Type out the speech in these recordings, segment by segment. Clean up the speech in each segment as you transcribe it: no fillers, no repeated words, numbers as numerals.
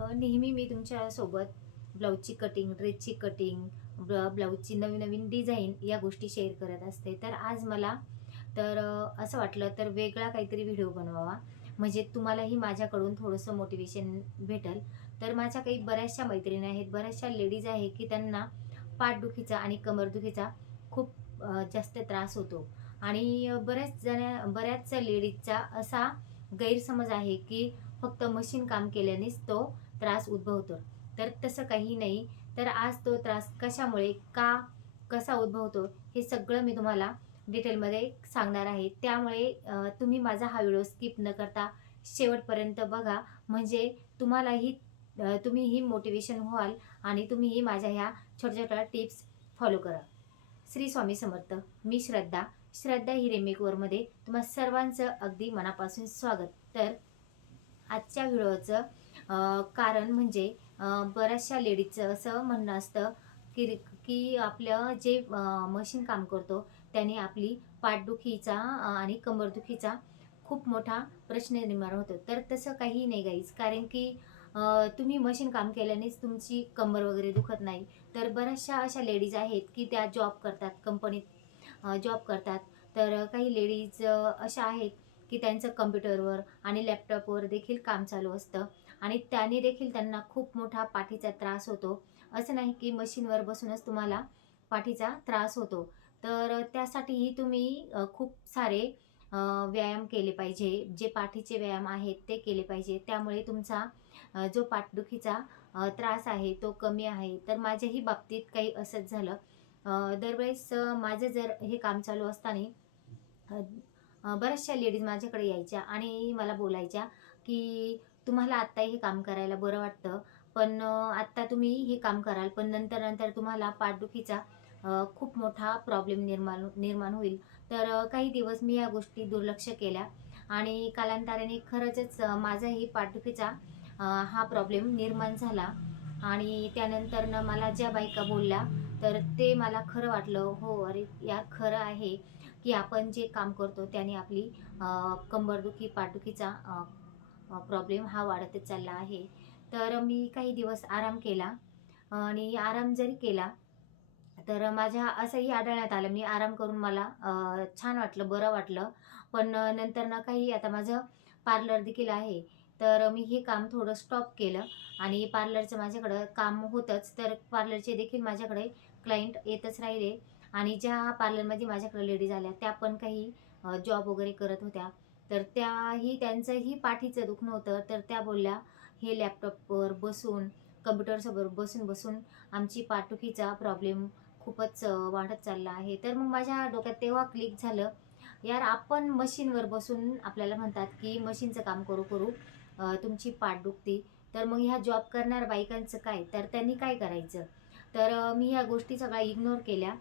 नेहमी मी तुमच्यासोबत ब्लाऊजची कटिंग, ड्रेसची कटिंग, ब्लाऊजची नवीन-नवीन डिझाईन या गोष्टी शेअर करत असते. तर आज मला असं वाटलं तर वेगळा काहीतरी व्हिडिओ बनवावा. म्हणजे तुम्हालाही माझ्याकडून थोडंसं मोटिव्हेशन भेटेल. तर माझ्या काही बऱ्याचशा मैत्रिणी आहेत, बऱ्याचशा लेडीज आहे, की त्यांना पाठदुखीचा आणि कंबरदुखीचा खूप जास्त त्रास होतो. आणि बऱ्याच लेडीजचा असा गैरसमज आहे, की फक्त मशीन काम केल्यानेच तो त्रास उद्भवतो. तर तसं काही नाही. तर आज तो त्रास कशामुळे, का, कसा उद्भवतो हे सगळं मी तुम्हाला डिटेलमध्ये सांगणार आहे. त्यामुळे तुम्ही माझा हा व्हिडिओ स्किप न करता शेवटपर्यंत बघा. म्हणजे तुम्हालाही तुम्हीही मोटिव्हेशन व्हाल आणि तुम्हीही माझ्या ह्या छोट्या-छोट्या टिप्स फॉलो करा. श्री स्वामी समर्थ. मी श्रद्धा. श्रद्धा हिरे मेकओव्हरमध्ये तुम्हा सर्वांचं अगदी मनापासून स्वागत. तर आजच्या व्हिडिओचं कारण म्हणजे बऱ्याचशा लेडीजचं असं म्हणणं असतं, की की आपलं जे मशीन काम करतो त्याने आपली पाठदुखीचा आणि कंबरदुखीचा खूप मोठा प्रश्न निर्माण होतो. तर तसं काही नाही गाईज. कारण की तुम्ही मशीन काम केल्यानेच तुमची कंबर वगैरे दुखत नाही. तर बऱ्याचशा अशा लेडीज आहेत, की त्या जॉब करतात, कंपनीत जॉब करतात. तर काही लेडीज अशा आहेत, की त्यांचं कॉम्प्युटरवर आणि लॅपटॉपवर देखील काम चालू असतं आणि त्याने देखील त्यांना खूप मोठा पाठीचा त्रास होतो. असं नाही की मशीनवर बसूनच तुम्हाला पाठीचा त्रास होतो. तर त्यासाठीही तुम्ही खूप सारे व्यायाम केले पाहिजे. जे पाठीचे व्यायाम आहेत ते केले पाहिजे. त्यामुळे तुमचा जो पाठदुखीचा त्रास आहे तो कमी आहे. तर माझ्याही बाबतीत काही असंच झालं. दरवेळेस माझं जर हे काम चालू असताना अ, बऱ्याचशा लेडीज माझ्याकडे यायच्या आणि मला बोलायच्या, की "तुम्हाला आत्ता हे काम करायला बरं वाटतं, पण आत्ता तुम्ही हे काम कराल, पण नंतर-नंतर तुम्हाला पाठदुखीचा खूप मोठा प्रॉब्लेम निर्माण निर्माण होईल." तर काही दिवस मी या गोष्टी दुर्लक्ष केल्या आणि कालांतराने खरंचच माझाही पाठदुखीचा हा प्रॉब्लेम निर्माण झाला आणि त्यानंतरनं मला ज्या बायका बोलल्या, तर ते मला खरं वाटलं. हो, अरे यार खरं आहे, की आपण जे काम करतो त्याने आपली कंबरदुखी, पाठदुखीचा प्रॉब्लेम हा वाढतच चालला आहे. तर मी काही दिवस आराम केला आणि आराम जरी केला, तर माझ्या असंही आढळण्यात आलं, मी आराम करून मला छान वाटलं, बरं वाटलं. पण नंतर ना काही आता माझं पार्लर देखील आहे. तर मी हे काम थोडं स्टॉप केलं आणि पार्लरचं माझ्याकडं काम होतंच. तर पार्लरचे देखील माझ्याकडे क्लायंट येतच राहिले आणि ज्या पार्लरमध्ये माझ्याकडे लेडीज आल्या, त्या पण काही जॉब वगैरे करत होत्या. तर त्यांचंही पाठीचं दुखणं होतं. तर त्या बोलल्या, "हे लॅपटॉपवर बसून, कॉम्प्युटरसमोर बसून-बसून आमची पाठदुखीचा प्रॉब्लेम खूपच वाढत चालला आहे." तर मग माझ्या डोक्यात तेव्हा क्लिक झालं, यार आपण मशीनवर बसून आपल्याला म्हणतात, की मशीनचं काम करू-करू तुमची पाठ दुखते. तर मग ह्या जॉब करणाऱ्या बायकांचं काय? तर त्यांनी काय करायचं? तर मी ह्या गोष्टी सगळ्या इग्नोर केल्या.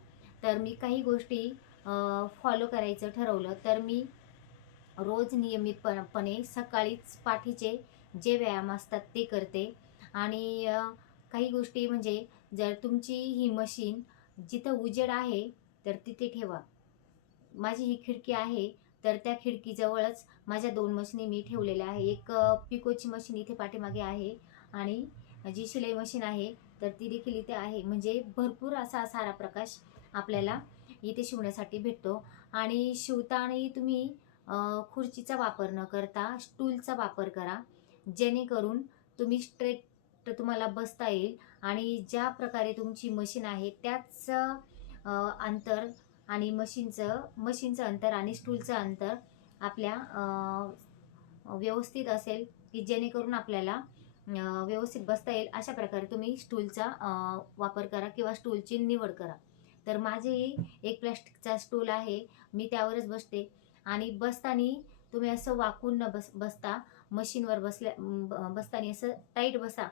तर मी काही गोष्टी फॉलो करायचं ठरवलं. तर मी रोज नियमितपणे सकाळीच पाठीचे जे व्यायाम असतात ते करते आणि काही गोष्टी म्हणजे जर तुमची ही मशीन जिथं उजेड आहे, तर तिथे ठेवा. माझी ही खिडकी आहे, तर त्या खिडकीजवळच माझ्या 2 मशिनी मी ठेवलेल्या आहे. एक पिकोची मशीन इथे पाठीमागे आहे आणि जी शिलाई मशीन आहे, तर ती देखील इथे आहे. म्हणजे भरपूर असा सारा प्रकाश आपल्याला इथे शिवण्यासाठी भेटतो आणि शिवतानाही तुम्ही खुर्चीचा वापर न करता स्टूलचा वापर करा. जेणेकरून तुम्ही स्ट्रेट तुम्हाला बसता येईल आणि ज्या प्रकारे तुमची मशीन आहे त्याच अंतर आणि मशीनचं अंतर आणि स्टूलचं अंतर आपल्या व्यवस्थित असेल, की जेणेकरून आपल्याला व्यवस्थित बसता येईल अशा प्रकारे तुम्ही स्टूलचा वापर करा किंवा स्टूलची निवड करा. तर माझी एक प्लास्टिकचा स्टूल आहे. मी त्यावरच बसते आणि बसताना तुम्ही असं वाकून न बसता मशीनवर बसताना असं टाईट बसा.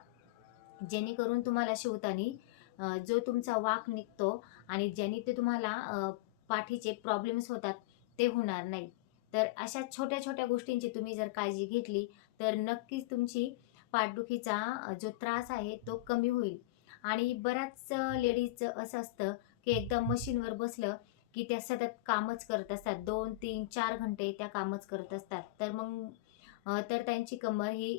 जेणेकरून तुम्हाला शिवताना जो तुमचा वाक निघतो आणि ज्याने ते तुम्हाला पाठीचे प्रॉब्लेम्स होतात ते होणार नाही. तर अशा छोट्या-छोट्या गोष्टींची तुम्ही जर काळजी घेतली, तर नक्कीच तुमची पाठदुखीचा जो त्रास आहे तो कमी होईल. आणि बऱ्याच लेडीजचं असं असतं, की एकदा मशीनवर बसलं, की त्या सतत कामच करत असतात. 2, 3, 4 घंटे त्या कामच करत असतात. तर मग तर त्यांची कंबर ही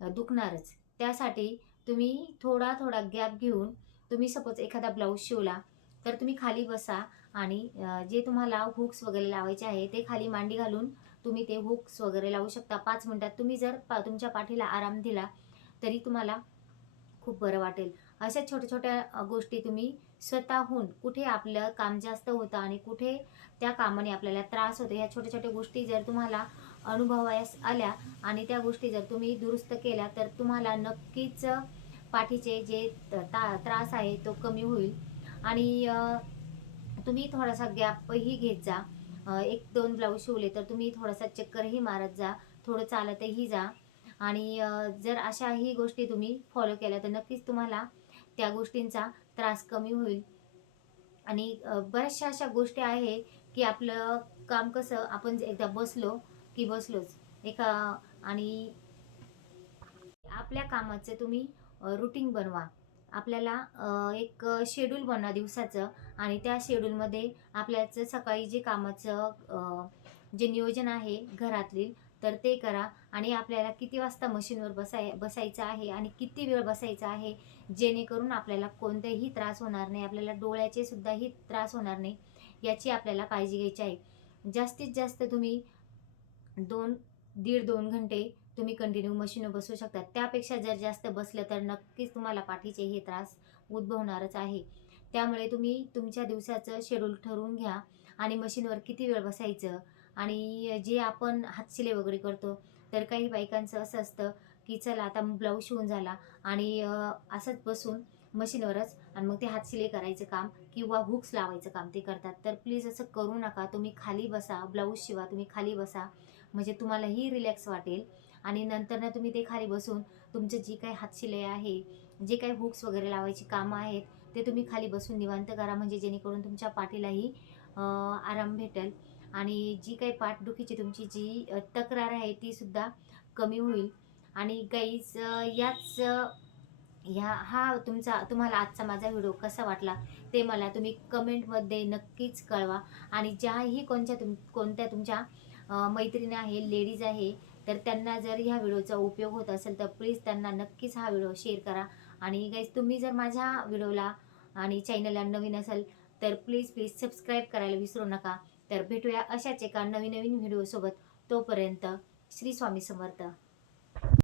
दुखणारच. त्यासाठी तुम्ही थोडा थोडा गॅप घेऊन तुम्ही सपोज एखादा ब्लाऊज शिवला तर तुम्ही खाली बसा आणि जे तुम्हाला हुक्स वगैरे लावायचे आहे ते खाली मांडी घालून तुम्ही ते हुक्स वगैरे लावू शकता. 5 मिनिटात तुम्ही जर तुमच्या पाठीला आराम दिला तरी तुम्हाला खूप बरं वाटेल. अशा छोट्या-छोट्या गोष्टी तुम्ही स्वतःहून कुठे आपलं काम जास्त होतं आणि कुठे त्या कामाने आपल्याला त्रास होतो, ह्या छोट्या-छोट्या गोष्टी जर तुम्हाला अनुभवायास आल्या आणि त्या गोष्टी जर तुम्ही दुरुस्त केल्या तर तुम्हाला नक्कीच पाठीचे जे त्रास आहे तो कमी होईल. आणि तुम्ही थोडासा गॅपही घेत जा. 1-2 ब्लाऊज शिवले तर तुम्ही थोडासा चक्करही मारत जा, थोडं चालतही जा. आणि जर अशाही गोष्टी तुम्ही फॉलो केल्या तर नक्कीच तुम्हाला त्या गोष्टींचा त्रास कमी होईल. आणि बऱ्याचशा अशा गोष्टी आहे की आपलं काम कसं आपण एकदा बसलो की बसलोच. एका आणि आपल्या कामाचं तुम्ही रुटीन बनवा. आपल्याला एक शेड्यूल बनवा दिवसाचं आणि त्या शेड्यूलमध्ये आपल्याचं सकाळी जे कामाचं जे नियोजन आहे घरातली तर ते करा. आणि आपल्याला किती वाजता मशीनवर बसायचं आहे आणि किती वेळ बसायचं आहे, जेणेकरून आपल्याला कोणताही त्रास होणार नाही, आपल्याला डोळ्याचे सुद्धाही त्रास होणार नाही, याची आपल्याला काळजी घ्यायची आहे. जास्तीत जास्त तुम्ही 1.5-2 घंटे तुम्ही कंटिन्यू मशीनवर बसू शकता. त्यापेक्षा जर जास्त बसलं तर नक्कीच तुम्हाला पाठीचे हे त्रास उद्भवणारच आहे. त्यामुळे तुम्ही तुमच्या दिवसाचं शेड्यूल ठरवून घ्या आणि मशीनवर किती वेळ बसायचं. आणि जे आपण हातशिलाई वगैरे करतो तर काही बायकांचं असं असतं की चला आता ब्लाऊज शिवून झाला आणि असंच बसून मशीनवरच आणि मग ते हातशिलाई करायचं काम किंवा हुक्स लावायचं काम ते करतात. तर प्लीज असं करू नका. तुम्ही खाली बसा, ब्लाऊज शिवा, तुम्ही खाली बसा, म्हणजे तुम्हालाही रिलॅक्स वाटेल. आणि नंतर ना तुम्ही ते खाली बसून तुमचं जी काही हातशिलाई आहे, जे काही हुक्स वगैरे लावायची कामं आहेत ते तुम्ही खाली बसून निवांत करा, म्हणजे जेणेकरून तुमच्या पाठीलाही आराम भेटेल. आणि जी काही पाठदुखीची तुमची जी तक्रार आहे ती सुद्धा कमी होईल. आणि गाईज याच हा तुम्हाला आजचा माझा व्हिडिओ कसा वाटला ते मला तुम्ही कमेंटमध्ये नक्कीच कळवा. आणि ज्याही कोणत्या तुमच्या मैत्रिणी आहे, लेडीज आहे, तर त्यांना जर ह्या व्हिडिओचा उपयोग होत असेल तर प्लीज त्यांना नक्कीच हा व्हिडिओ शेअर करा. आणि गाईज तुम्ही जर माझ्या व्हिडिओला आणि चॅनलला नवीन असाल तर प्लीज सबस्क्राईब करायला विसरू नका. तर भेटूया अशाच एका नवीन व्हिडिओसोबत. तोपर्यंत श्री स्वामी समर्थ.